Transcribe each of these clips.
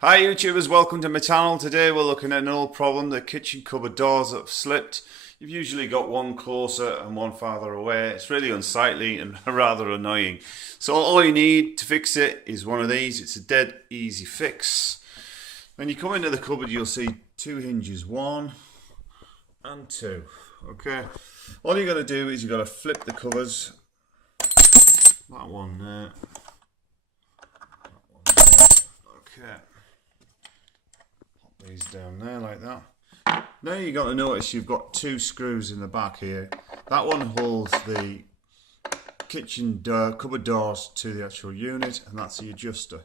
Hi YouTubers, welcome to my channel. Today we're looking at an old problem, the kitchen cupboard doors that have slipped. You've usually got one closer and one farther away. It's really unsightly and rather annoying. So all you need to fix it is one of these. It's a dead easy fix. When you come into the cupboard you'll see two hinges, one and two. Okay, all you got to do is you got to flip the covers. That one there. Okay. These down there like that. Now you got to notice you've got two screws in the back here. That one holds the kitchen door, cupboard doors to the actual unit, and that's the adjuster.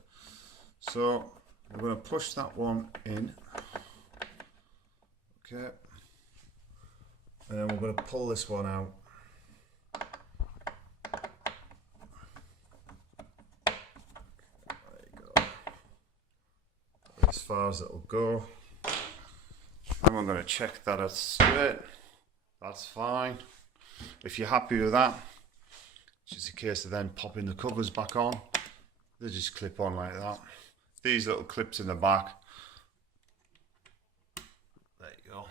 So we're going to push that one in. Okay. And then we're going to pull this one out. As far as it'll go. And we're going to check that it's straight. That's fine. If you're happy with that, it's just a case of then popping the covers back on. They just clip on like that. These little clips in the back. There you go.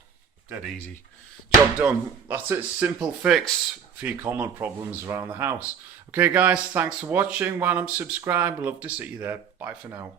Dead easy. Job done. That's it. Simple fix for your common problems around the house. Okay guys, thanks for watching. Why not subscribe? I'd love to see you there. Bye for now.